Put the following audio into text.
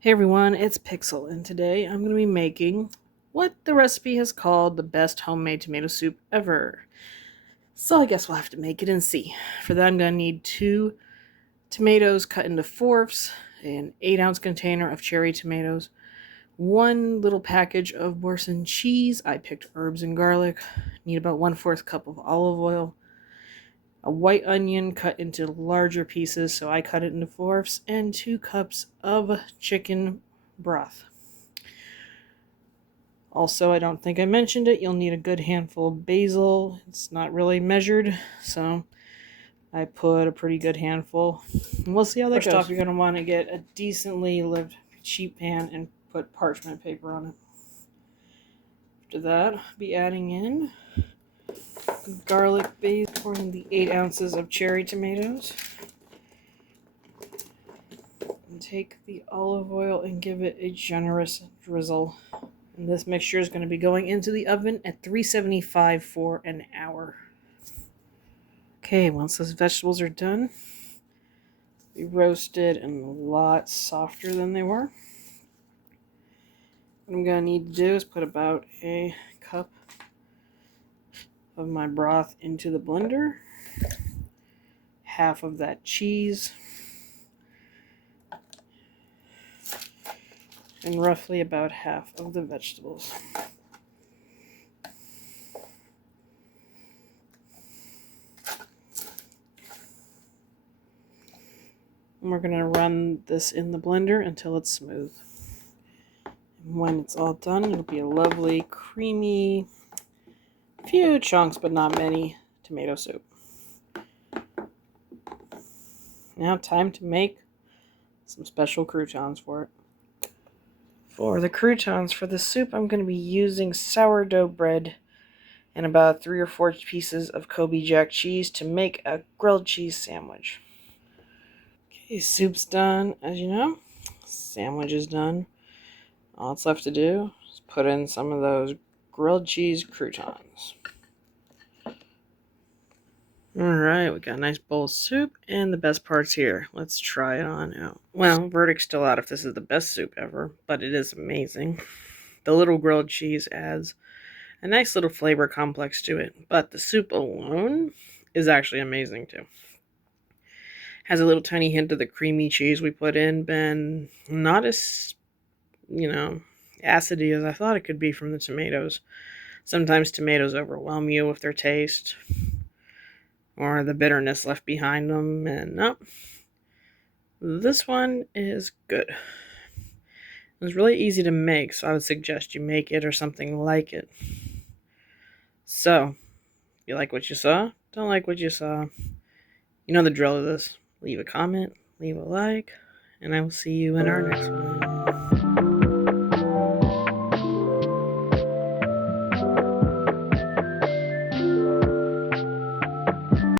Hey everyone, it's Pixel, and today I'm going to be making what the recipe has called the best homemade tomato soup ever. So I guess we'll have to make it and see. For that I'm going to need 2 tomatoes cut into fourths, an 8-ounce container of cherry tomatoes, 1 little package of Boursin cheese. I picked herbs and garlic. Need about 1/4 cup of olive oil, a white onion cut into larger pieces, so I cut it into fourths, and 2 cups of chicken broth. Also, I don't think I mentioned it, you'll need a good handful of basil. It's not really measured, so I put a pretty good handful. And we'll see how that goes. First off, you're going to want to get a decently lived sheet pan and put parchment paper on it. After that, I'll be adding in garlic base, pouring the 8 ounces of cherry tomatoes. And take the olive oil and give it a generous drizzle. And this mixture is going to be going into the oven at 375 for an hour. Okay, once those vegetables are done, be roasted and a lot softer than they were. What I'm going to need to do is put about a cup of my broth into the blender, half of that cheese, and roughly about half of the vegetables. And we're going to run this in the blender until it's smooth. And when it's all done, it'll be a lovely, creamy, few chunks, but not many, tomato soup. Now time to make some special croutons for it. For the croutons for the soup, I'm going to be using sourdough bread and about 3 or 4 pieces of Kobe Jack cheese to make a grilled cheese sandwich. Okay, soup's done, as you know. Sandwich is done. All that's left to do is put in some of those grilled cheese croutons. Alright, we got a nice bowl of soup, and the best part's here. Let's try it on out. Well, verdict's still out if this is the best soup ever, but it is amazing. The little grilled cheese adds a nice little flavor complex to it, but the soup alone is actually amazing too. Has a little tiny hint of the creamy cheese we put in, but not as, acidy as I thought it could be from the tomatoes. Sometimes tomatoes overwhelm you with their taste, or the bitterness left behind them, and no, this one is good. It was really easy to make, so I would suggest you make it or something like it. So, you like what you saw? Don't like what you saw? You know the drill of this. Leave a comment, leave a like, and I will see you in our next one.